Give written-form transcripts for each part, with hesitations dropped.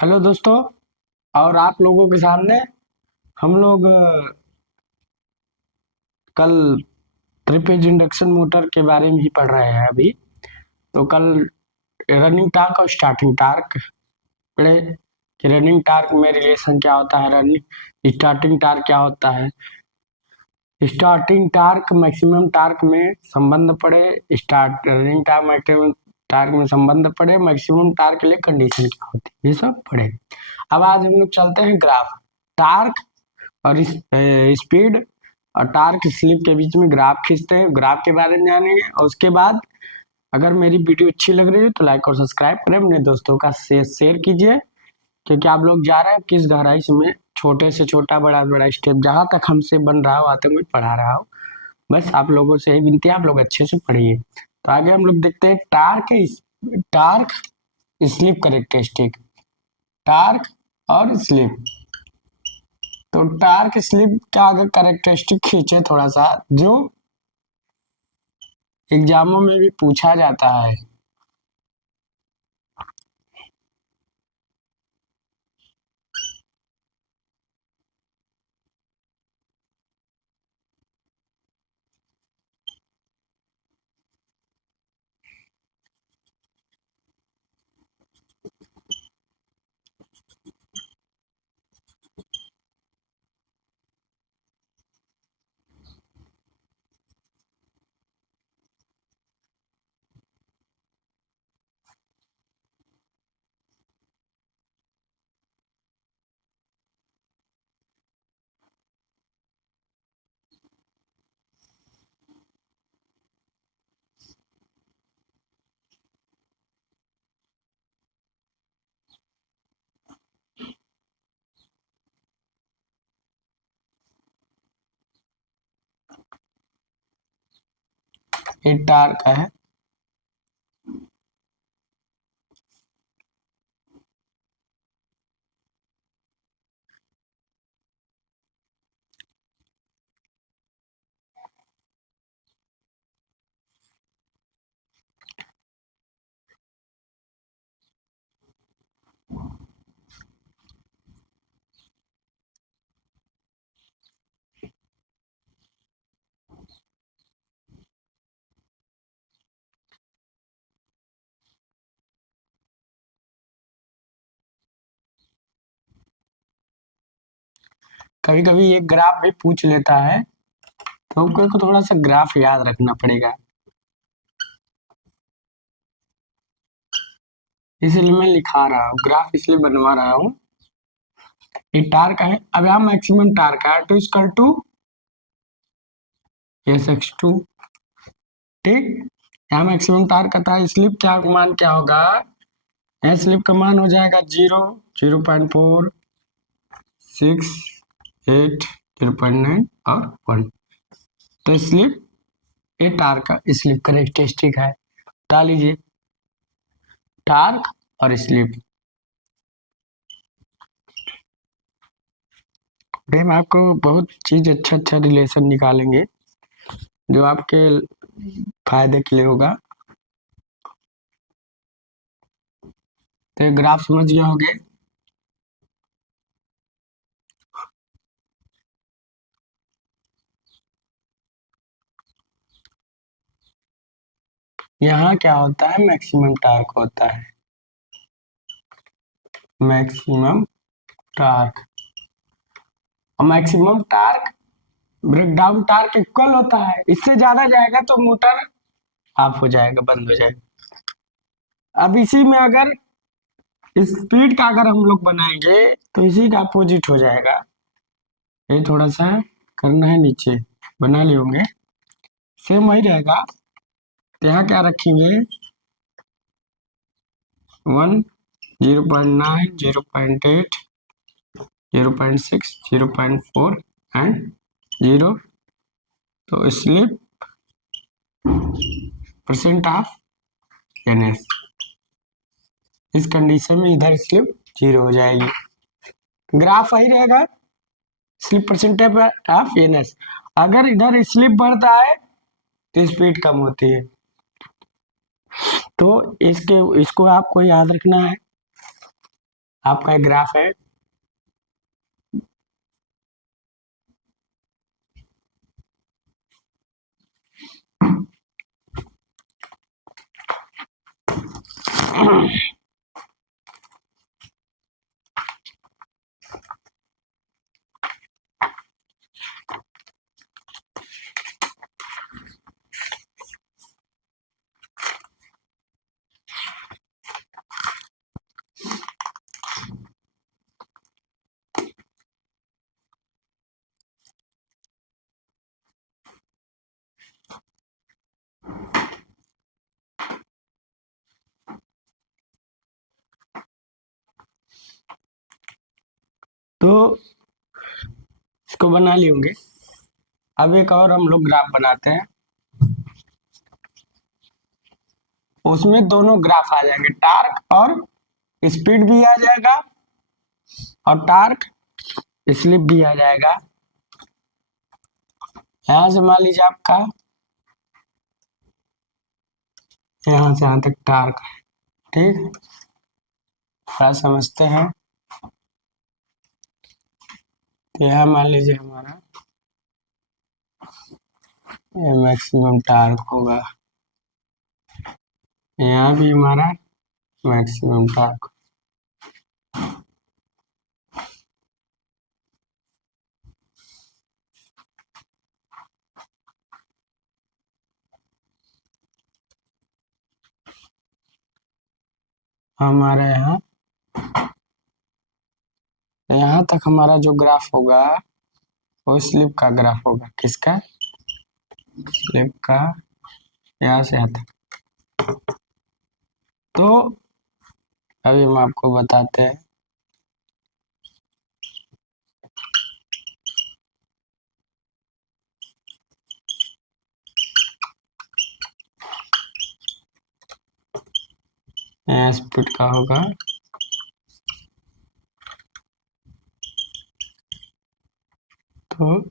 Hello दोस्तों। और आप लोगों के सामने हम लोग कल थ्री फेज इंडक्शन मोटर के बारे में ही पढ़ रहे हैं अभी। तो कल रनिंग टार्क और स्टार्टिंग टार्क पढ़े कि रनिंग टार्क में रिलेशन क्या होता है, रनिंग स्टार्टिंग टार्क क्या होता है। स्टार्टिंग टार्क मैक्सिमम टार्क में संबंध पड़े, start running torque maximum torque में संबंध पड़े, मैक्सिमम टार्क के लिए कंडीशन क्या होती है, ये सब पढ़े। अब आज हम लोग चलते हैं ग्राफ टार्क और स्पीड और टार्क स्लिप के बीच में ग्राफ खींचते हैं, ग्राफ के बारे में जानेंगे। और उसके बाद अगर मेरी वीडियो अच्छी लग रही है तो लाइक और सब्सक्राइब करें, अपने दोस्तों का शेयर कीजिए, क्योंकि आप लोग जा रहे हैं किस गहराई से में छोटे से छोटा बड़ा बड़ा स्टेप जहां तक हमसे बन रहा हो वहां तक मैं पढ़ा रहा हूँ। बस आप लोगों से यही विनती है, आप लोग अच्छे से पढ़िए। तो आगे हम लोग देखते हैं टार्क स्लिप करेक्टरिस्टिक, टार्क और स्लिप। तो टार्क स्लिप का अगर करेक्टरिस्टिक खींचे थोड़ा सा, जो एग्जामों में भी पूछा जाता है। ये टार्क है, कभी कभी ये ग्राफ भी पूछ लेता है, तो हमको थोड़ा सा ग्राफ याद रखना पड़ेगा, इसलिए मैं लिखा रहा हूँ, ग्राफ इसलिए बनवा रहा हूँ। ये टार्क है, अब यहाँ मैक्सिमम टार्क है two equal to S X two, ठीक। यहाँ मैक्सिमम टार्क आता है, स्लिप क्या मान क्या होगा, यहाँ स्लिप का मान हो जाएगा 0, 0.4, 6, 8, 0.9 और 1। तो स्लिप ये टार्क का स्लिप करेक्टरिस्टिक है। बता लीजिए टार्क और स्लिप। हम आपको बहुत चीज अच्छा अच्छा रिलेशन निकालेंगे जो आपके फायदे के लिए होगा। तो ग्राफ समझ गए होंगे। यहाँ क्या होता है, मैक्सिमम टार्क होता है, मैक्सिमम टार्क। और maximum torque breakdown torque equal होता है, इससे ज्यादा जाएगा तो मोटर ऑफ हो जाएगा, बंद हो जाएगा। अब इसी में अगर स्पीड का अगर हम लोग बनाएंगे तो इसी का अपोजिट हो जाएगा। ये थोड़ा सा करना है, नीचे बना लिए होंगे, सेम वही रहेगा। तो यहाँ क्या रखेंगे, 1, 0.9, 0.8, 0.6, 0.4 एंड 0। तो स्लिप परसेंट ऑफ एनएस, इस कंडीशन में इधर स्लिप 0 हो जाएगी, ग्राफ वही रहेगा, स्लिप परसेंटेज ऑफ एनएस। अगर इधर स्लिप बढ़ता है तो स्पीड कम होती है। तो इसको आपको याद रखना है। आपका एक ग्राफ है। तो इसको बना लिए होंगे। अब एक और हम लोग ग्राफ बनाते हैं, उसमें दोनों ग्राफ आ जाएंगे, टार्क और स्पीड भी आ जाएगा और टार्क स्लिप भी आ जाएगा। यहां से मान लीजिए आपका यहां से यहां तक टार्क है, ठीक, थोड़ा समझते हैं। तो यहाँ मान लीजिए हमारा ये मैक्सिमम टार्क होगा, यहाँ भी हमारा मैक्सिमम टार्क। हमारे यहाँ तक हमारा जो ग्राफ होगा वो स्लिप का ग्राफ होगा। किसका? स्लिप का, यहाँ से यहाँ तक। तो अभी हम आपको बताते हैं। यहाँ स्पीड का होगा, तो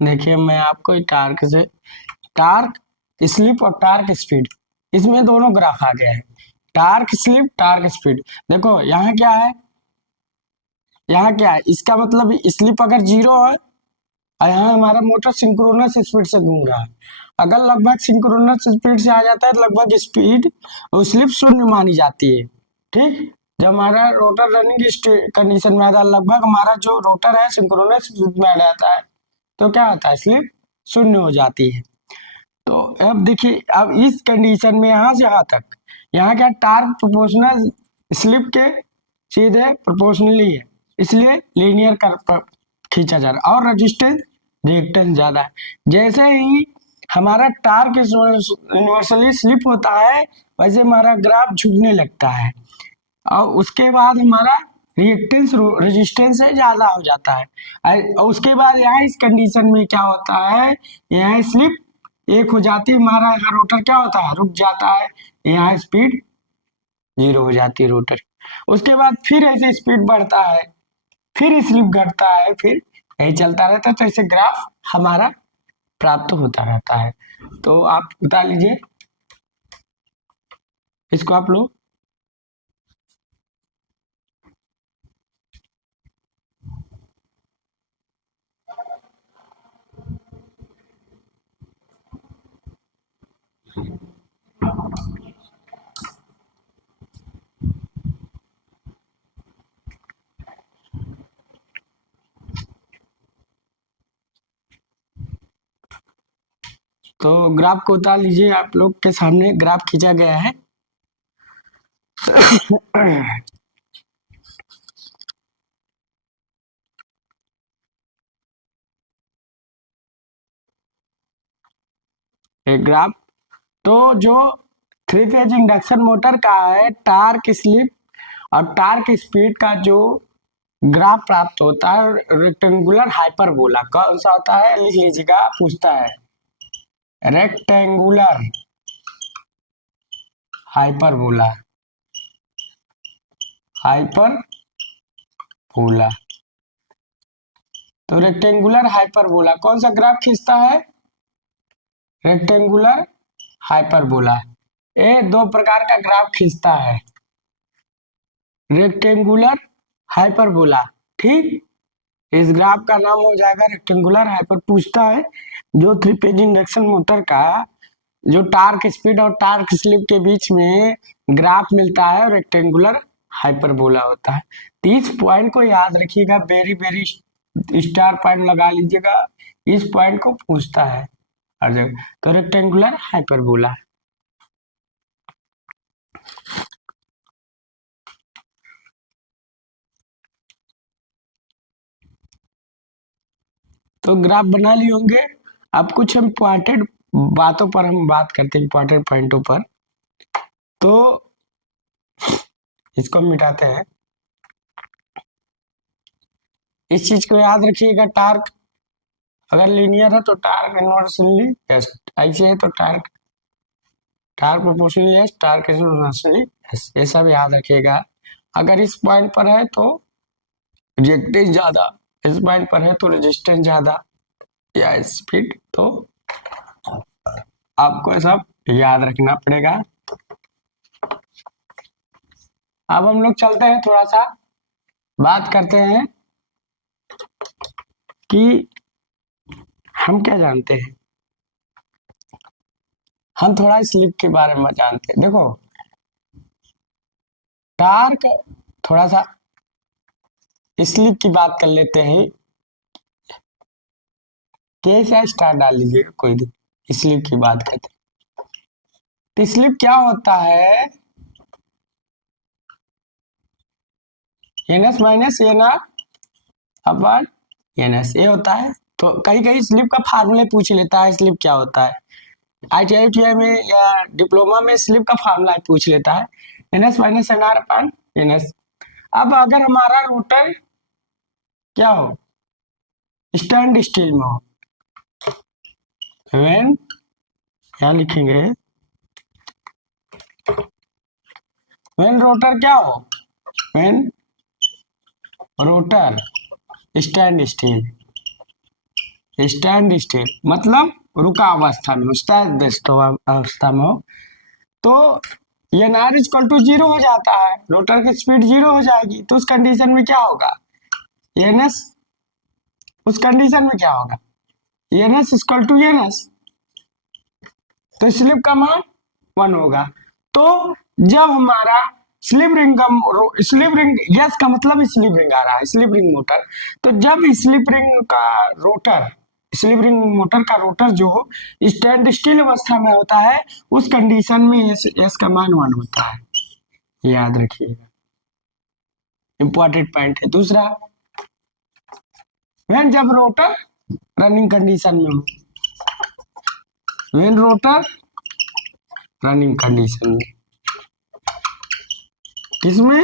देखिए मैं आपको टार्क स्लिप और टार्क स्पीड, इसमें दोनों ग्राफ आ गया है। Torque slip, torque speed. देखो यहाँ क्या है, यहाँ क्या है, इसका मतलब स्लिप अगर 0 है और यहाँ हमारा मोटर सिंक्रोनस स्पीड से घूम रहा है, अगर लगभग सिंक्रोनस स्पीड से आ जाता है तो लगभग स्पीड और स्लिप शून्य मानी जाती है। ठीक, जब हमारा रोटर रनिंग कंडीशन में आता है, लगभग हमारा जो रोटर है सिंक्रोनस स्पीड में आ जाता है, तो क्या होता है, स्लिप शून्य हो जाती है। तो अब देखिए, अब इस कंडीशन में यहाँ से यहाँ तक, यहाँ क्या, टार्क प्रोपोर्शनल स्लिप के सीधे प्रोपोर्शनली है, इसलिए लीनियर कर खींचा जा रहा है और रेजिस्टेंस रिएक्टेंस ज्यादा है। जैसे ही हमारा टार्क यूनिवर्सली स्लिप होता है, वैसे हमारा ग्राफ झुकने लगता है और उसके बाद हमारा रिएक्टेंस रेजिस्टेंस से ज्यादा हो जाता है। और उसके बाद यहाँ इस कंडीशन में क्या होता है, यहाँ स्लिप 1 हो जाती है, हमारा यहाँ रोटर क्या होता है, रुक जाता है, यहाँ स्पीड 0 हो जाती है रोटर। उसके बाद फिर ऐसे स्पीड बढ़ता है, फिर स्लिप घटता है, फिर यही चलता रहता है। तो ऐसे ग्राफ हमारा प्राप्त होता रहता है। तो आप बता लीजिए, इसको आप लोग तो ग्राफ को उतार लीजिए, आप लोग के सामने ग्राफ खींचा गया है। एक ग्राफ, तो जो थ्री फेज इंडक्शन मोटर का है, टार्क स्लिप और टार्क स्पीड का जो ग्राफ प्राप्त होता है रेक्टेंगुलर हाइपरबोला, कौन सा होता है लिख लीजिएगा, पूछता है रेक्टेंगुलर हाइपरबोला, हाइपरबोला। तो रेक्टेंगुलर हाइपरबोला कौन सा ग्राफ खींचता है, रेक्टेंगुलर हाइपरबोला। ये दो प्रकार का ग्राफ खींचता है, रेक्टेंगुलर हाइपरबोला, ठीक। इस ग्राफ का नाम हो जाएगा रेक्टेंगुलर हाइपर। पूछता है जो थ्री फेज इंडक्शन मोटर का जो टार्क स्पीड और टार्क स्लिप के बीच में ग्राफ मिलता है रेक्टेंगुलर हाइपरबोला होता है। तो इस पॉइंट को याद रखिएगा, वेरी वेरी स्टार पॉइंट लगा लीजिएगा, इस पॉइंट को पूछता है हर जगह। तो रेक्टेंगुलर हाइपरबोला। तो ग्राफ बना लिए होंगे। अब कुछ इम्पोर्टेंट बातों पर हम बात करते हैं, इम्पोर्टेंट पॉइंटों पर। तो इसको मिटाते हैं, इस चीज को याद रखिएगा, टार्क अगर लीनियर है तो टार्क इनवर्सली एस, ऐसे है तो torque torque proportionally S, torque inversely S, ये सब याद रखिएगा। अगर इस पॉइंट पर है तो रिएक्टेंस ज्यादा, इस पॉइंट पर है तो रेजिस्टेंस ज्यादा या स्पीड, तो आपको सब याद रखना पड़ेगा। अब हम लोग चलते हैं, थोड़ा सा बात करते हैं कि हम क्या जानते हैं। हम थोड़ा स्लिप के बारे में जानते हैं। देखो टार्क, थोड़ा सा स्लिप की बात कर लेते हैं, केस या स्टार डाल लीजिएगा कोई भी, स्लिप की बात करते हैं। तो स्लिप क्या होता है, NS minus N are upon NS, ये होता है। तो कहीं कहीं स्लिप का फार्मूला पूछ लेता है, स्लिप क्या होता है, ITI में या डिप्लोमा में स्लिप का फार्मूला पूछ लेता है, NS minus N are upon NS. अब अगर हमारा रोटर क्या हो, स्टैंड स्टिल में हो, व्हेन क्या लिखेंगे, व्हेन रोटर क्या हो, when rotor stand still, stand still मतलब रुका अवस्था में, स्टैंड अवस्था में हो, तो N R equal to zero हो जाता है, रोटर की स्पीड जीरो हो जाएगी। तो उस कंडीशन में क्या होगा, एन एस, उस कंडीशन में क्या होगा, N S equal to N S, तो स्लिप का मान 1 होगा। तो जब हमारा स्लिप रिंग का, स्लिप रिंग यस का मतलब स्लिप रिंग आ रहा है, स्लिप रिंग मोटर, तो जब स्लिप रिंग का रोटर, स्लिप रिंग मोटर का रोटर जो स्टैंड स्टिल अवस्था में होता है, उस कंडीशन में यस का मान 1 होता है, याद रखिएगा, इंपॉर्टेंट पॉइंट है। दूसरा, व्हेन जब रोटर रनिंग कंडीशन में हो, व्हेन रोटर रनिंग कंडीशन में, किसमें,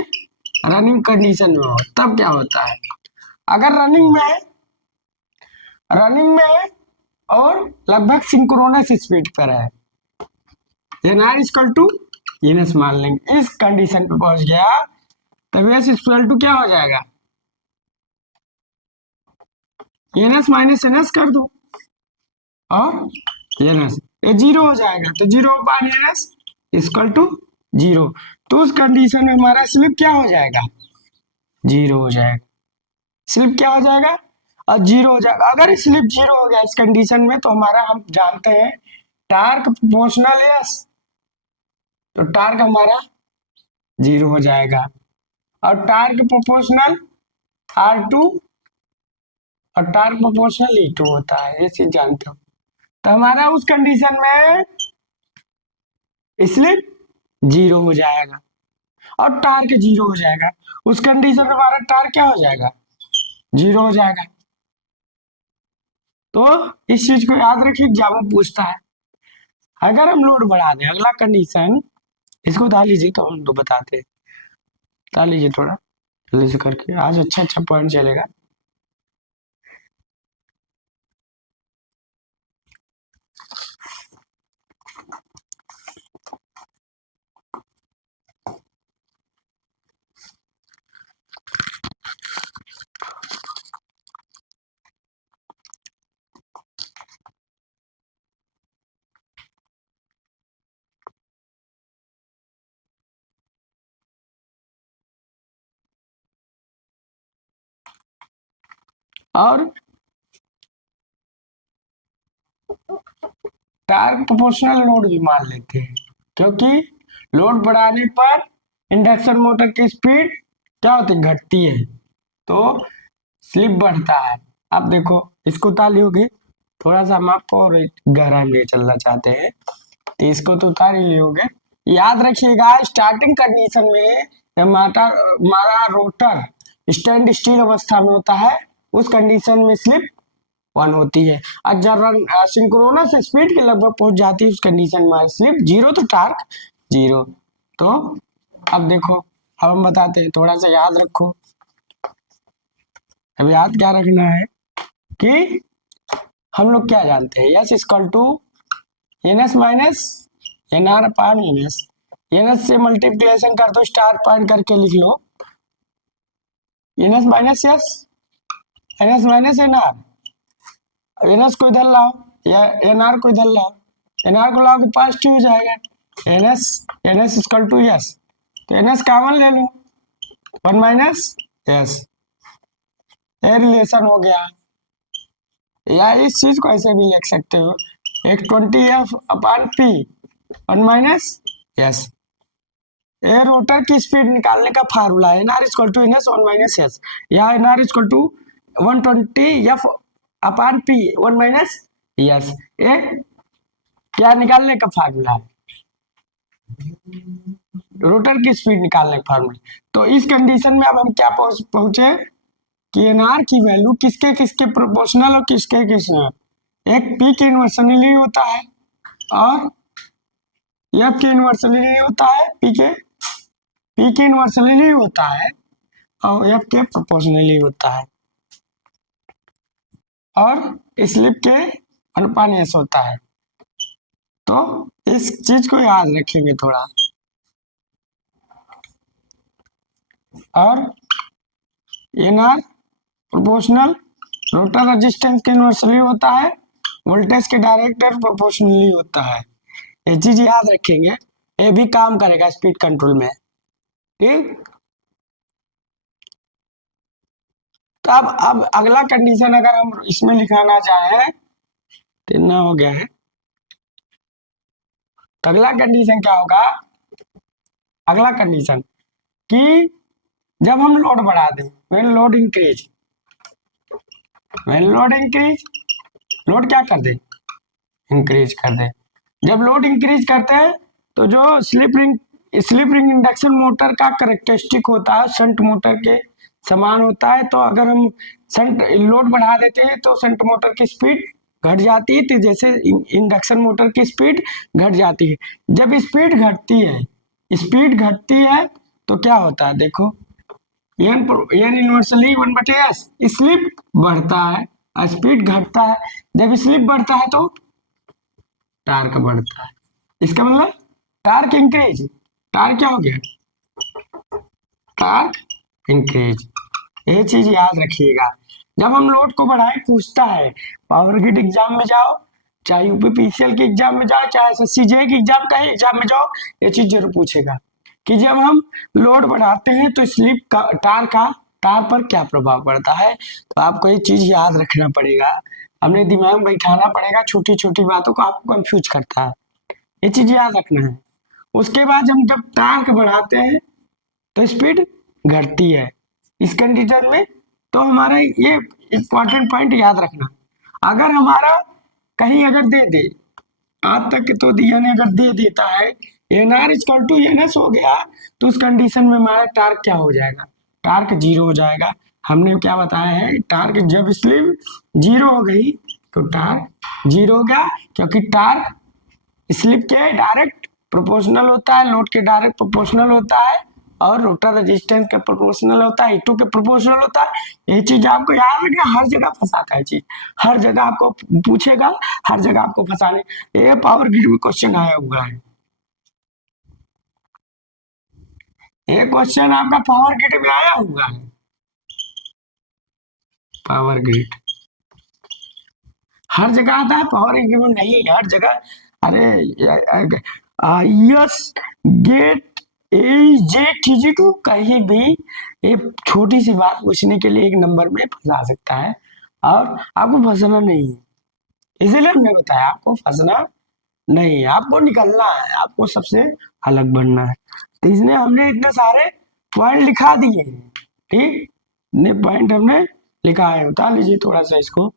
रनिंग कंडीशन में हो, तब क्या होता है, अगर रनिंग में है, रनिंग में है और लगभग सिंक्रोनस स्पीड पर है, N R equal to N S मान लेंगे, इस कंडीशन पे पहुंच गया, तब एस इक्वल टू क्या हो जाएगा, N S minus N S कर दो और एन एस, ये जीरो हो जाएगा, तो zero by N S equal to zero. तो उस कंडीशन में हमारा स्लिप क्या हो जाएगा, जीरो हो जाएगा, स्लिप क्या हो जाएगा और जीरो हो जाएगा। अगर स्लिप जीरो हो गया इस कंडीशन में, तो हमारा, हम जानते हैं टार्क प्रोपोर्शनल यस, तो टार्क हमारा 0 हो जाएगा। और टार्क प्रोपोर्शनल R2 और टार्क प्रोपोर्शनल E2 होता है, ये चीज जानते हो। तो हमारा उस कंडीशन में स्लिप 0 हो जाएगा और टार्क 0 हो जाएगा। उस कंडीशन में हमारा टार्क क्या हो जाएगा, 0 हो जाएगा। तो इस चीज को याद रखिए, एग्जाम में पूछता है। अगर हम लोड बढ़ा दें, अगला कंडीशन, इसको उतार लीजिए तो हम तो बताते हैं। उतार लीजिए थोड़ा जल्दी से करके, आज अच्छा अच्छा पॉइंट चलेगा। और टार्क प्रोपोर्शनल लोड भी मान लेते हैं, क्योंकि लोड बढ़ाने पर इंडक्शन मोटर की स्पीड क्या होती है, घटती है, तो स्लिप बढ़ता है। अब देखो इसको उतार लियोगे, थोड़ा सा हम आपको और गहरा ले चलना चाहते हैं, तो इसको तो उतार ही लियोगे। याद रखिएगा, स्टार्टिंग कंडीशन में जब हमारा रोटर स्टैंड स्टिल अवस्था में होता है, उस कंडीशन में स्लिप 1 होती है। और जब सिंक्रोनस स्पीड के लगभग पहुंच जाती है उस कंडीशन में स्लिप 0, तो टार्क 0। तो अब देखो, अब हम बताते हैं, थोड़ा सा याद रखो। अब याद क्या रखना है कि हम लोग क्या जानते हैं, S equal to N S minus N R upon N S. N S से मल्टीप्लिकेशन कर दो, स्टार पॉइंट करके लिख लो, N S minus S, N S minus N R. N S को इधर लाओ या एन आर को इधर लाओ, एन आर को लाओ के पास 2 हो जाएगा। N S equal to S, तो एन एस कॉमन ले लो, 1 माइनस यस, ये रिलेशन हो गया। या इस चीज को ऐसे भी लिख सकते हो, एक 20F upon P 1 minus S. ये रोटर की स्पीड निकालने का फार्मूला है, N R equal to N S 1 minus S, या N R equal to 120F upon P 1 minus S. ये क्या निकालने का फार्मूला है, रोटर की स्पीड निकालने का फार्मूला। तो इस कंडीशन में अब हम क्या पहुंचे कि एन आर की वैल्यू किसके किसके प्रोपोर्शनल और किसके किसके, एक पी के इन्वर्सली होता है और एफ के इन्वर्सली होता है, पी के इन्वर्सली होता है और एफ के प्रोपोर्शनली होता है, और स्लिप के अनुपात होता है। तो इस चीज को याद रखेंगे थोड़ा। और N R proportional rotor resistance के इन्वर्सली होता है, वोल्टेज के डायरेक्टर प्रोपोर्शनली होता है। ये चीज याद रखेंगे, ये भी काम करेगा स्पीड कंट्रोल में, ठीक। तो अब अगला कंडीशन अगर हम इसमें लिखाना चाहें तो इतना हो गया है। तो अगला कंडीशन क्या होगा, अगला कंडीशन कि जब हम लोड बढ़ा दें, when load increase, when load increase, load क्या कर दे, इंक्रीज कर दे। जब लोड इंक्रीज करते हैं तो जो स्लिप रिंग इंडक्शन मोटर का करेक्टरिस्टिक होता है शंट मोटर के समान होता है। तो अगर हम शंट लोड बढ़ा देते हैं तो शंट मोटर की स्पीड घट जाती है, तो जैसे इंडक्शन मोटर की स्पीड घट जाती है। जब स्पीड घटती है तो क्या होता है, देखो एन इनवर्सली 1/s, स्लिप बढ़ता है और स्पीड घटता है। जब स्लिप बढ़ता है तो टार्क बढ़ता है, इसका मतलब टार्क इंक्रीज, टार्क क्या हो गया, टार्क इंक्रीज। ये चीज याद रखिएगा। जब हम लोड को बढ़ाए, पूछता है पावर ग्रिड एग्जाम में जाओ, चाहे यूपीपीसीएल के एग्जाम में जाओ, चाहे एसएससीजे के एग्जाम का एग्जाम में जाओ, ये चीज जरूर पूछेगा कि जब हम लोड बढ़ाते हैं तो स्लिप का टार पर क्या प्रभाव पड़ता है। तो आपको ये चीज याद रखना पड़ेगा हमने दिमाग में बैठाना पड़ेगा, छोटी छोटी बातों को आपको कंफ्यूज करता है, ये चीज याद रखना है। उसके बाद हम जब टार्क बढ़ाते हैं तो स्पीड घटती है इस कंडीशन में। तो हमारा ये इंपॉर्टेंट पॉइंट याद रखना, अगर हमारा कहीं अगर दे दे आज तक तो दिया ने अगर दे देता है N R equal to N S हो गया, तो उस कंडीशन में हमारा टार्क क्या हो जाएगा, टार्क जीरो हो जाएगा। हमने क्या बताया है, टार्क जब स्लिप जीरो हो गई तो टार्क जीरो हो गया, क्योंकि टार्क स्लिप के डायरेक्ट प्रोपोर्शनल होता है, लोड के डायरेक्ट प्रोपोर्शनल होता है, और रोटर रेजिस्टेंस के प्रोपोर्शनल होता है, E2 के प्रोपोर्शनल होता है। ये चीज आपको याद रखना, हर जगह फंसाता है चीज, हर जगह आपको पूछेगा, हर जगह आपको फंसाने। ये पावर ग्रिड में क्वेश्चन आया हुआ है, ये क्वेश्चन आपका पावर ग्रिड में आया हुआ है। पावर ग्रिड हर जगह आता है, पावर ग्रिड में नहीं हर जगह। अरे यस गेट AJ कहीं भी एक छोटी सी बात पूछने के लिए एक नंबर में फंसा सकता है, और आपको फंसना नहीं है, इसीलिए हमने बताया आपको फंसना नहीं, आपको निकलना है, आपको सबसे अलग बनना है। तो इसने हमने इतने सारे पॉइंट लिखा दिए हैं, ठीक, इतने पॉइंट हमने लिखा है, बता लीजिए थोड़ा सा इसको।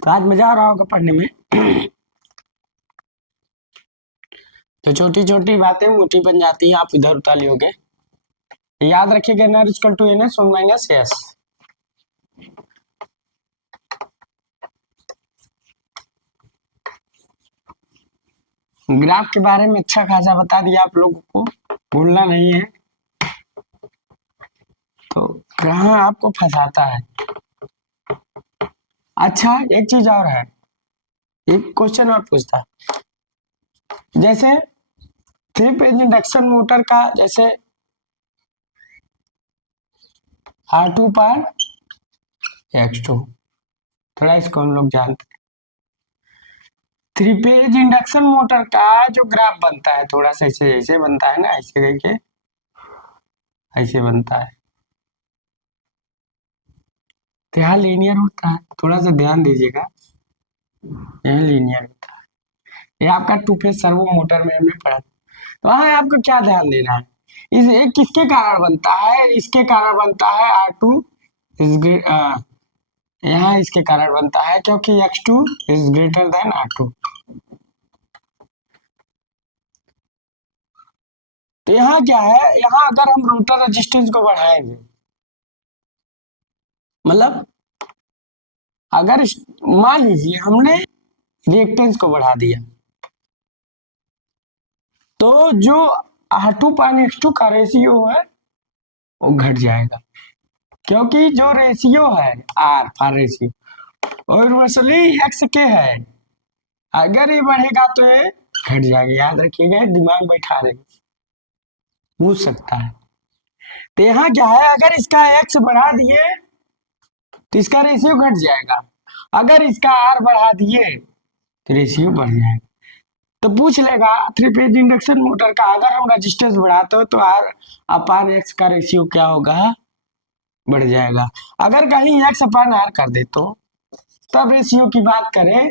तो आज मजा आ रहा होगा पढ़ने में। तो छोटी छोटी बातें मोटी बन जाती है, आप इधर उठा लियोगे। याद रखिएगा N R equal to N S one minus S. Graph के बारे में अच्छा खासा बता दिया आप लोगों को, भूलना नहीं है। तो कहाँ आपको फंसाता है। अच्छा एक चीज और है, एक क्वेश्चन और पूछता है, जैसे थ्री फेज इंडक्शन मोटर का जैसे R2 पर X2, थोड़ा इसको हम लोग जानते हैं। थ्री फेज इंडक्शन मोटर का जो ग्राफ बनता है, थोड़ा सा ऐसे ऐसे बनता है ना, ऐसे करके ऐसे बनता है, तो यहाँ लीनियर होता है, थोड़ा सा ध्यान दीजिएगा, यहाँ लीनियर होता है। ये आपका टू फेज सर्वो मोटर में हमने पढ़ा। तो हाँ आपको क्या ध्यान देना है, इस एक किसके कारण बनता है, इसके कारण बनता है R2 इज यहाँ इसके कारण बनता है, क्योंकि X2 is greater than R2। तो यहाँ क्या है, यहाँ अगर हम रोटर रेजिस्टेंस को बढ़ाएंगे, मतलब अगर मान लीजिए हमने रिएक्टेंस को बढ़ा दिया, तो जो R2 पानी X2 का रेशियो है वो घट जाएगा, क्योंकि जो रेशियो है R रेशियो और वैसे एक्स के है, अगर ये बढ़ेगा तो ये घट जाएगा। याद रखिएगा, दिमाग बैठा रहे, पूछ सकता है। तो यहाँ क्या है, अगर इसका एक्स बढ़ा दिए तो इसका रेशियो घट जाएगा, अगर इसका आर बढ़ा दिए तो रेशियो बढ़ जाएगा। तो पूछ लेगा थ्री फेज इंडक्शन मोटर का अगर हम रेजिस्टेंस बढ़ाते हो तो आर अपान एक्स का रेशियो क्या होगा, बढ़ जाएगा। अगर कहीं एक्स अपान आर कर दे तो तब रेशियो की बात करें,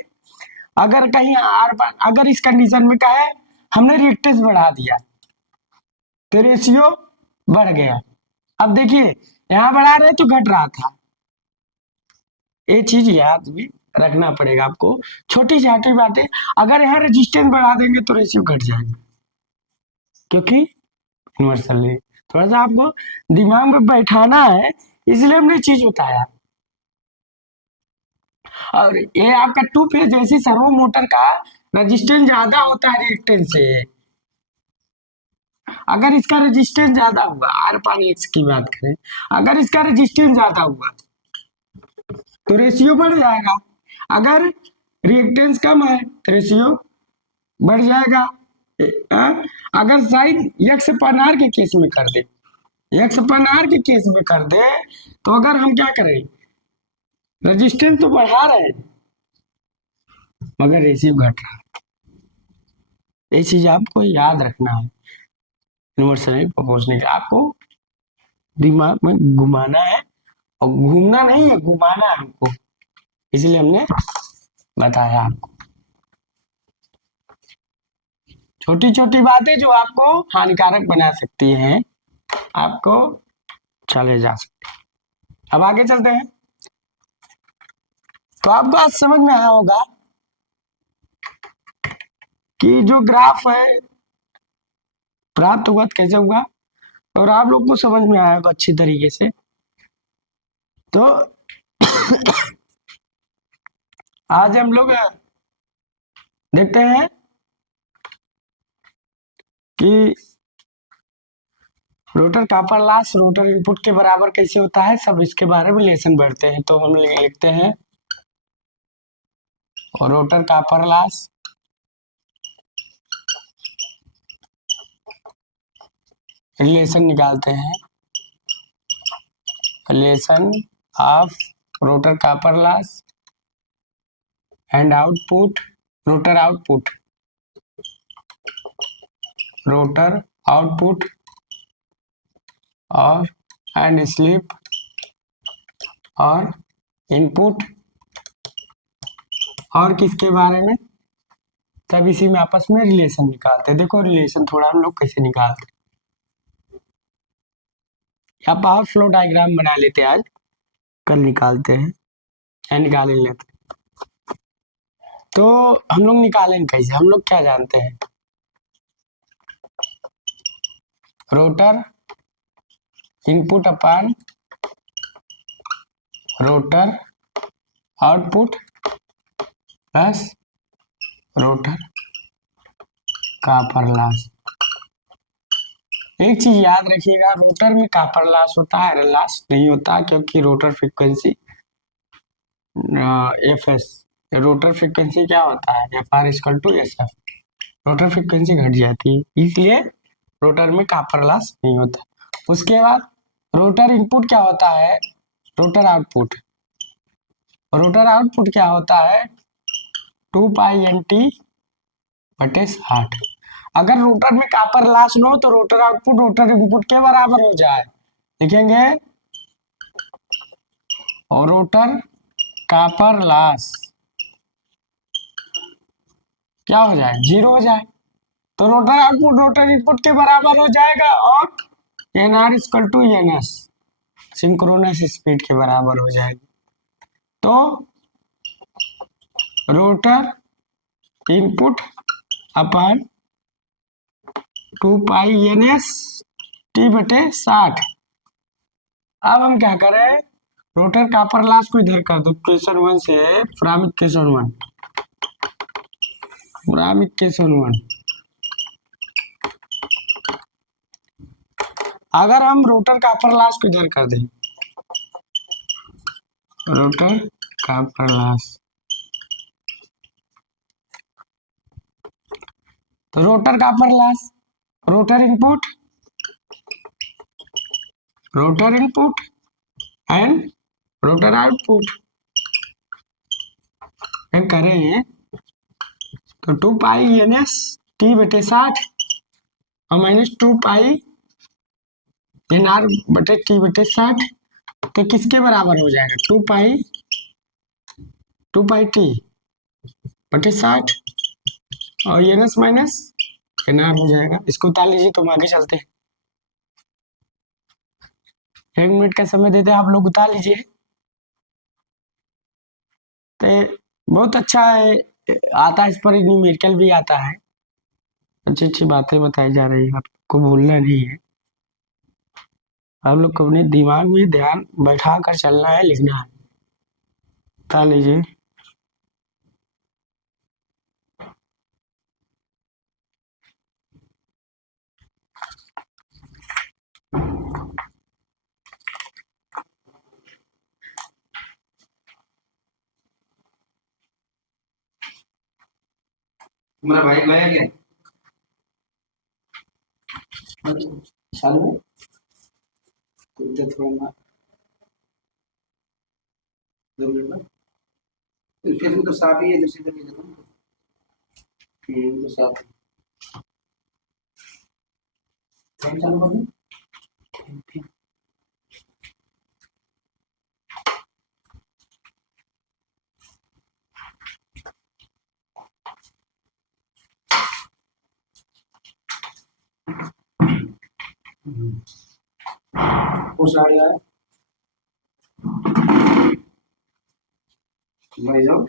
अगर कहीं आर अगर इस कंडीशन में क्या है, हमने रिएक्टेंस बढ़ा दिया तो रेशियो बढ़ गया। अब देखिए यहाँ बढ़ा रहे तो घट रहा था, ये चीज याद भी रखना पड़ेगा आपको, छोटी छोटी बातें। अगर यहाँ रेजिस्टेंस बढ़ा देंगे तो रेशियो घट जाएगा, क्योंकि यूनिवर्सल है। थोड़ा सा आपको दिमाग में बैठाना है, इसलिए हमने चीज बताया। और ये आपका टू फेज जैसी सर्वो मोटर का रेजिस्टेंस ज्यादा होता है रिएक्टेंस से, अगर इसका रेजिस्टेंस ज्यादा हुआ, आर पान एक्स की बात करें, अगर इसका रेजिस्टेंस ज्यादा हुआ तो रेशियो बढ़ जाएगा, अगर रिएक्टेंस कम है तो रेशियो बढ़ जाएगा। अगर साइज यक्स अपन आर के केस में कर दे, यक्स अपन आर के केस में कर दे, तो अगर हम क्या करें, रेजिस्टेंस तो बढ़ा रहे हैं मगर रेशियो घट रहा है। ये चीज आपको याद रखना है। इन्वर्सली प्रोपोर्शनल आपको दिमाग में घुमाना है, और घूमना नहीं है, घुमाना है हमको, इसलिए हमने बताया आपको। छोटी छोटी बातें जो आपको हानिकारक बना सकती हैं, आपको चले जा सकते हैं। अब आगे चलते हैं। तो आपको आज समझ में आया होगा कि जो ग्राफ है प्राप्त हुआ कैसे हुआ, और आप लोग को समझ में आया होगा अच्छी तरीके से। तो आज हम लोग देखते हैं कि rotor copper loss rotor input के बराबर कैसे होता है, सब इसके बारे में लेसन बढ़ते हैं। तो हम लिखते हैं रोटर कॉपर लॉस रिलेशन निकालते हैं, relation of rotor copper loss and output, rotor output, rotor output और एंड स्लिप और इनपुट, और किसके बारे में, तब इसी में आपस में रिलेशन निकालते हैं। देखो रिलेशन थोड़ा हम लोग कैसे निकालते हैं, या पावर फ्लो डायग्राम बना लेते हैं, आज कल निकालते हैं या निकाल ही लेते हैं। तो हम लोग निकालें कैसे, हम लोग क्या जानते हैं, rotor input upon rotor output plus rotor copper loss. एक चीज याद रखिएगा, रोटर में कॉपर लॉस होता है, आयरन लॉस नहीं होता, क्योंकि rotor frequency F S, rotor frequency क्या होता है, F R equal to S F, rotor frequency घट जाती है, इसलिए रोटर में कॉपर लॉस नहीं होता। उसके बाद रोटर इनपुट क्या होता है, रोटर आउटपुट, रोटर आउटपुट क्या होता है 2π/N बटे 60। अगर रोटर में कॉपर लॉस न हो तो रोटर आउटपुट रोटर इनपुट के बराबर हो जाए, लिखेंगे और रोटर कॉपर लॉस क्या हो जाए, 0 हो जाए, तो रोटर आउटपुट रोटर इनपुट के बराबर हो जाएगा, और N R equal to N S synchronous speed के बराबर हो जाएगी। तो रोटर इनपुट अपन 2π/N/s/T/60। अब हम क्या करें, रोटर कॉपर लॉस को इधर कर दो, क्वेश्चन 1 से फ्रामिक क्वेश्चन 1, फ्रामिक क्वेश्चन 1। अगर हम रोटर कॉपर लॉस को इधर कर दें, रोटर कॉपर लॉस, तो rotor copper loss rotor input and rotor output करें तो 2π/N/s/T/60 और माइनस 2π/N/R/T/60, तो किसके बराबर हो जाएगा, 2π/T/60 और NS माइनस NR हो जाएगा। इसको उतार लीजिए, तुम आगे चलते हैं। 1 मिनट का समय देते हैं, आप लोग उतार लीजिए। तो बहुत अच्छा है, आता है, इस पर न्यूमेरिकल भी आता है, अच्छी अच्छी बातें बताई जा रही है, आपको भूलना नहीं है। आप लोग को अपने दिमाग में ध्यान बैठा कर चलना है, लिखना है। उतार लीजिए। तुम्हारा भाई गया क्या? चालू है तो थोड़ा 2 मिनट में फेसबुक तो साफ ही है जैसे तो तो साफ फैन चालू कर दूं वो साड़ी आया भाई जाओ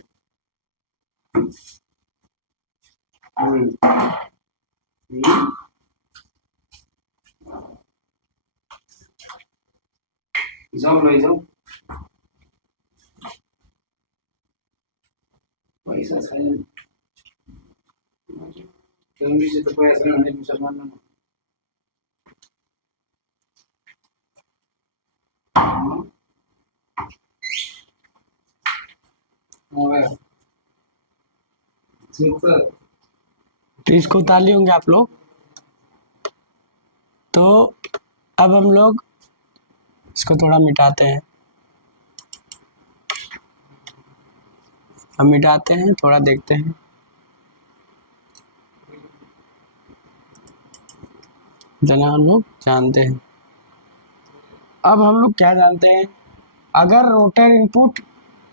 जाओ ले जाओ पैसा छैन फैमिली से तो पैसा नहीं मुसलमान ना तो इसको उतार लिए होंगे आप लोग। तो अब हम लोग इसको थोड़ा मिटाते हैं, हम मिटाते हैं थोड़ा देखते हैं। जना हम लोग जानते हैं। अब हम लोग क्या जानते हैं, अगर rotor input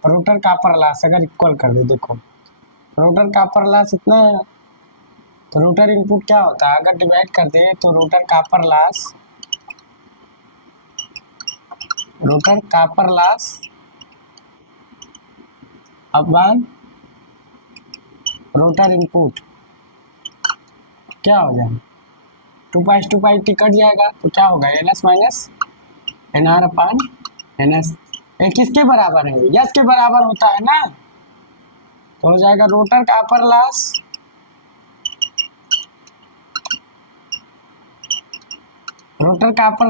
rotor copper loss अगर इक्वल कर दे, देखो रोटर कॉपर लॉस इतना है तो रोटर इनपुट क्या होता है, अगर डिवाइड कर दे तो rotor copper loss upon rotor input क्या हो जाएगा, 2 कट जाएगा तो क्या होगा, N S minus N R upon N S. ये किसके बराबर है, यस के बराबर होता है ना, तो हो जाएगा rotor copper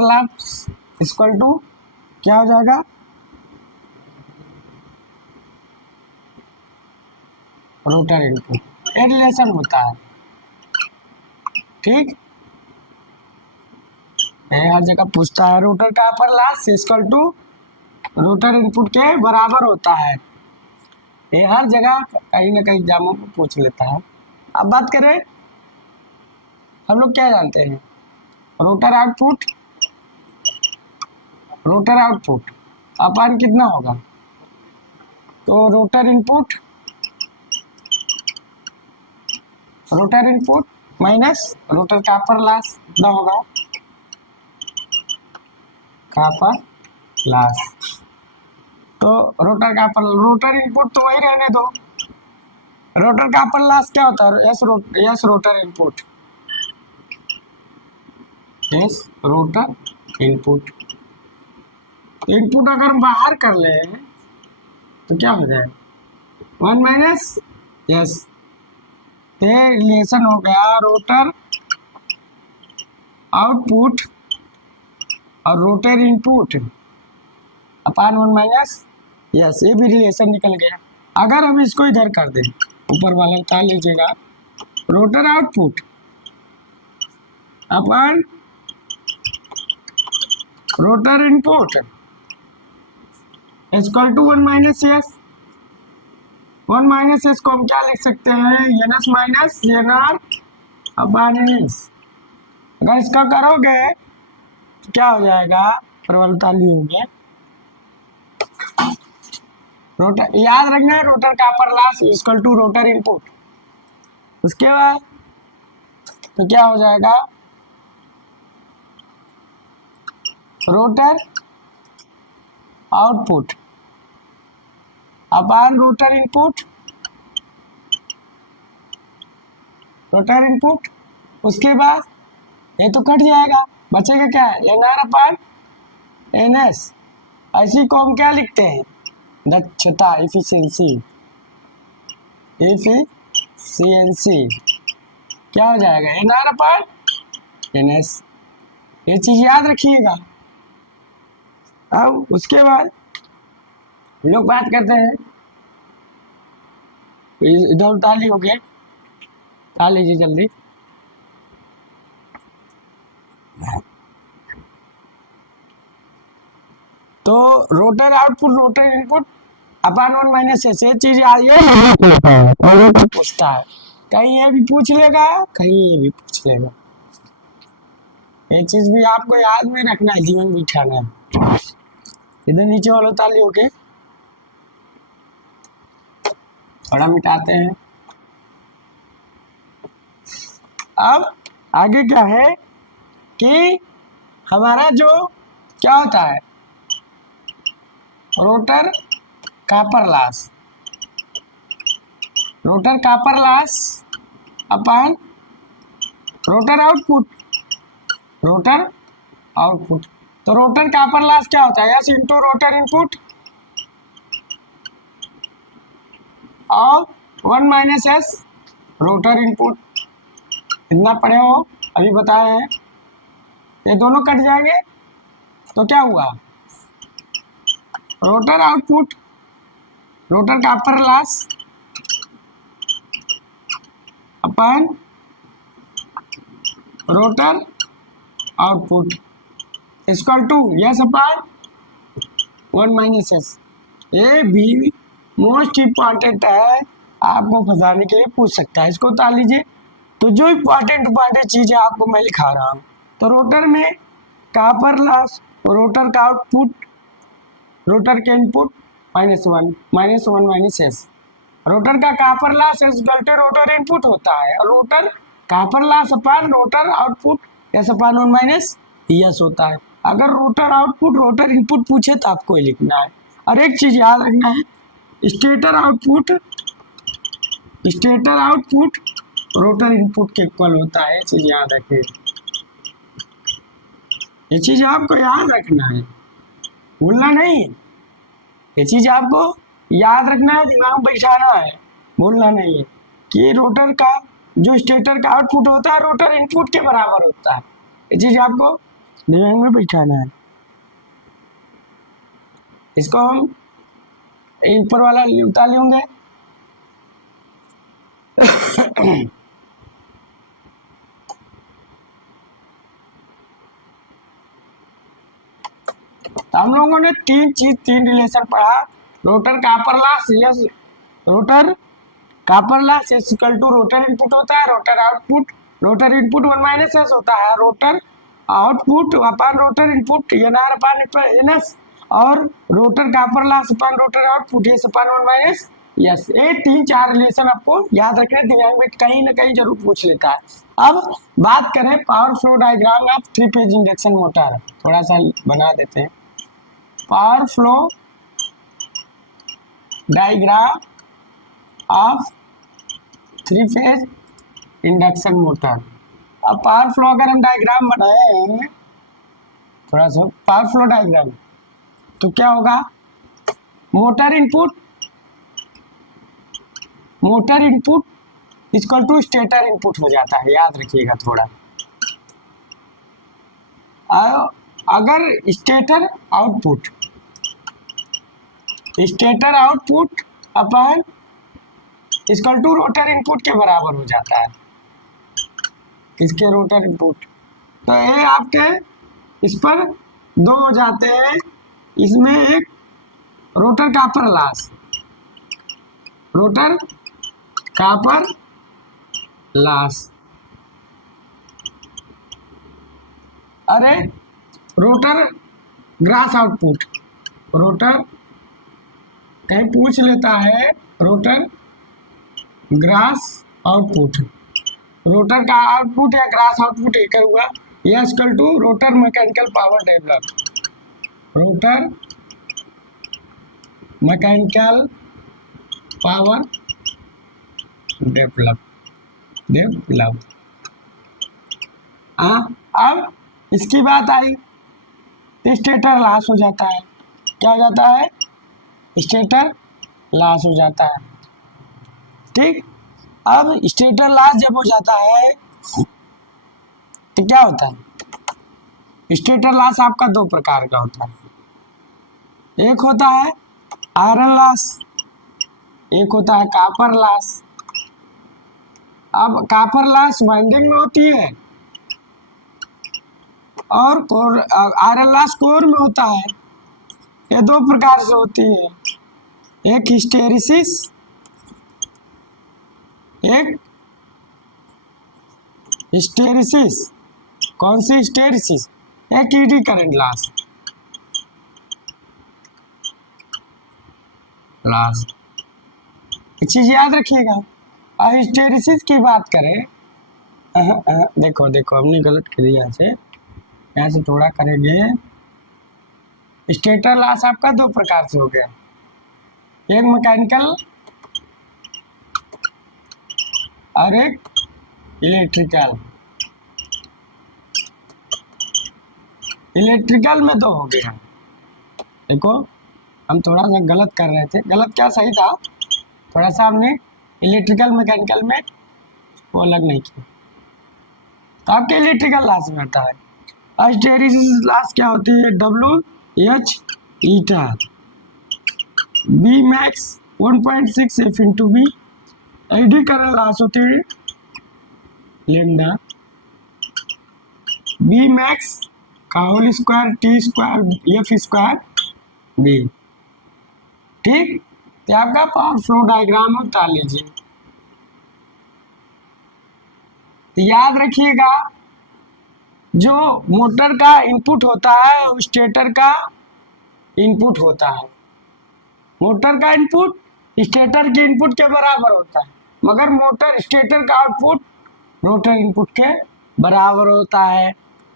loss equal to क्या हो जाएगा, रोटर इनपुट। ये रिलेशन होता है, ठीक है, हर जगह पूछता है rotor copper loss equal to rotor input के बराबर होता है, ये हर जगह कहीं ना कहीं एग्जामों में पूछ लेता है। अब बात करें, हम लोग क्या जानते हैं, रोटर आउटपुट अपन कितना होगा, तो rotor input minus rotor copper loss कितना होगा, कॉपर लॉस। तो रोटर इनपुट तो वही रहने दो, रोटर कॉपर लॉस क्या होता है, यस रोटर इनपुट इनपुट अगर हम बाहर कर ले तो क्या हो जाएगा, 1 माइनस यस, रिलेशन हो गया रोटर आउटपुट और रोटर इनपुट अपान 1 माइनस यस, ये भी रिलेशन निकल गया। अगर हम इसको इधर कर दें, ऊपर वाला उतार लीजिएगा, rotor output upon rotor input equal to 1 minus S, 1 minus S को हम क्या लिख सकते हैं, N S minus N R upon N S. अगर इसका करोगे तो क्या हो जाएगा, प्रबलता होंगे, रोटर याद रखना है, rotor copper loss equal to rotor input. उसके बाद तो क्या हो जाएगा, rotor output upon rotor input. उसके बाद ये तो कट जाएगा, बचेगा क्या, N R upon N S. ऐसी को हम क्या लिखते हैं, दक्षता, इफिशियंसी क्या हो जाएगा, N R upon N S. ये चीज याद रखिएगा। अब उसके बाद लोग बात करते हैं, इधर उतार ली हो गए, उतार लीजिए जल्दी। तो रोटर आउटपुट रोटर इनपुट अपन 1 माइनस एस, ये चीज ये पूछता है, कहीं ये भी पूछ लेगा, कहीं ये भी पूछ लेगा। ये चीज भी आपको याद में रखना है, जीवन बिठाना है। इधर नीचे वाला ताली ओके, थोड़ा मिटाते हैं। अब आगे क्या है कि हमारा जो क्या होता है, rotor copper loss, rotor copper loss upon rotor output, rotor output. तो रोटर कॉपर लॉस क्या होता है, एस इंटू रोटर इनपुट और 1 माइनस एस रोटर इनपुट। इतना पढ़े हो, अभी बताए हैं। ये दोनों कट जाएंगे तो क्या हुआ, rotor output rotor copper loss upon rotor output equal to S upon 1 minus S. ये भी मोस्ट इम्पॉर्टेंट है, आपको फंसाने के लिए पूछ सकता है, इसको उतार लीजिए। तो जो इम्पॉर्टेंट चीज़ है आपको मैं लिखा रहा हूँ। तो रोटर में कॉपर लॉस, रोटर का आउटपुट, रोटर के इनपुट -1 माइनस एस। रोटर का कॉपर लॉस रोटर इनपुट होता है, और rotor copper loss upon rotor output S upon 1 minus S होता है। अगर रोटर आउटपुट रोटर इनपुट पूछे तो आपको ये लिखना है। और एक चीज याद रखना है, स्टेटर आउटपुट रोटर इनपुट के इक्वल होता है, चीज याद रखें। ये चीज आपको याद रखना है, भूलना नहीं। ये चीज आपको याद रखना है, दिमाग बैठाना है, भूलना नहीं है कि रोटर का जो स्टेटर का आउटपुट होता है रोटर इनपुट के बराबर होता है। ये चीज आपको दिमाग में बैठाना है। इसको हम ऊपर वाला उतार लेंगे। तो हम लोगों ने तीन रिलेशन पढ़ा। Rotor copper loss, S rotor copper loss is equal to rotor input होता है, rotor output, rotor input 1 minus S होता है, rotor output upon rotor input NR upon NS, और rotor copper loss upon rotor output S upon 1 minus S. ये 3-4 relation आपको याद रखने, दिमाग में कहीं ना कहीं जरूर पूछ लेता है। अब बात करें power flow diagram of 3 phase induction motor, थोड़ा सा बना देते हैं। Power flow diagram of 3 phase induction motor. अब पावर फ्लो अगर हम डायग्राम बनाए थोड़ा सा पावर फ्लो डायग्राम, तो क्या होगा, motor input equal to stator input हो जाता है, याद रखिएगा थोड़ा। अगर stator output upon equal to rotor input के बराबर हो जाता है, इसके रोटर इनपुट, तो ये आपके इस पर 2 हो जाते हैं। इसमें एक रोटर कॉपर लॉस, अरे रोटर ग्रास आउटपुट, रोटर कहीं पूछ लेता है, रोटर ग्रास आउटपुट, रोटर का आउटपुट या ग्रास आउटपुट एक हुआ, यह equal to rotor mechanical power develop, rotor mechanical power develop. अब इसकी बात आई तो स्टेटर लॉस हो जाता है, क्या हो जाता है, स्टेटर लॉस हो जाता है। ठीक, अब स्टेटर लॉस जब हो जाता है तो क्या होता है, स्टेटर लॉस आपका 2 प्रकार का होता है, एक होता है आयरन लॉस, एक होता है कॉपर लॉस। अब कॉपर लॉस वाइंडिंग में होती है और आयरन लॉस कोर में होता है। ये दो प्रकार से होती है, एक हिस्टेरिसिस, एक हिस्टेरिसिस। कौन सी हिस्टेरिसिस? एक ईडी करंट लॉस। एक चीज याद रखिएगा, और हिस्टेरिसिस की बात करें, देखो देखो हमने गलत कर दिया, यहाँ से थोड़ा करेंगे। स्टेटर लॉस आपका दो प्रकार से हो गया, एक मैकेनिकल और एक इलेक्ट्रिकल। इलेक्ट्रिकल में दो हो गया। देखो हम थोड़ा सा गलत कर रहे थे, गलत क्या सही था, थोड़ा सा हमने इलेक्ट्रिकल मैकेनिकल में वो अलग नहीं किया, तो आपके इलेक्ट्रिकल लॉस में आता है। हिस्टेरिसिस लॉस क्या होती है? WH eta B max 1.6 F into B. Eddy current loss होती है लेमडा B मैक्स का whole square T square F square B। ठीक, तो आपका पावर फ्लो डायग्राम उतार लीजिए। तो याद रखिएगा, जो मोटर का इनपुट होता है वो स्टेटर का इनपुट होता है। मोटर का इनपुट स्टेटर के इनपुट के बराबर होता है, मगर मोटर स्टेटर का आउटपुट रोटर इनपुट के बराबर होता है।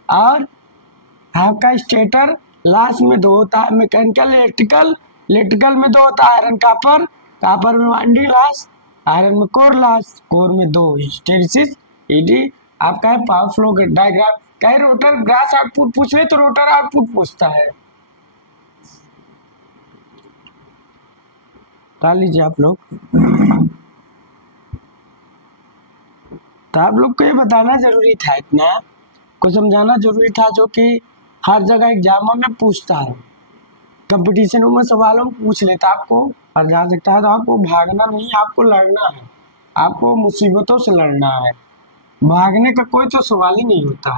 और आपका स्टेटर लास्ट में दो होता है, मैकेनिकल इलेक्ट्रिकल। इलेक्ट्रिकल में दो होता है, आयरन कापर, कापर में वाइंडिंग लॉस, आयरन में कोर लॉस, कोर में दो हिस्टेरिसिस ईडी। आपका है पावर फ्लो डायग्राम। कहीं रोटर ग्रास आउटपुट पूछ ले तो रोटर आउटपुट पूछता है। डाल लीजिए आप लोग। तो आप लोग को ये बताना जरूरी था, इतना को समझाना जरूरी था, जो कि हर जगह एग्जामों में पूछता है, कंपटीशनों में सवालों में पूछ लेता आपको और जा सकता है। तो आपको भागना नहीं, आपको लड़ना है, आपको मुसीबतों से लड़ना है। भागने का कोई तो सवाल ही नहीं होता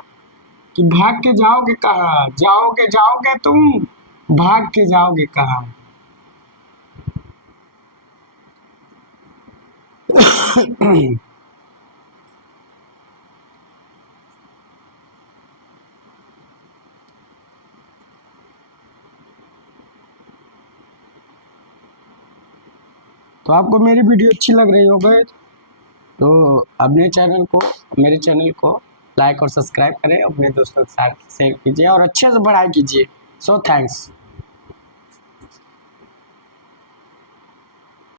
कि भाग के जाओगे कहाँ, जाओगे जाओगे तुम, भाग के जाओगे कहाँ। तो आपको मेरी वीडियो अच्छी लग रही हो गए तो अपने चैनल को, मेरे चैनल को लाइक और सब्सक्राइब करें, अपने दोस्तों के साथ शेयर कीजिए और अच्छे से पढ़ाई कीजिए। So thanks.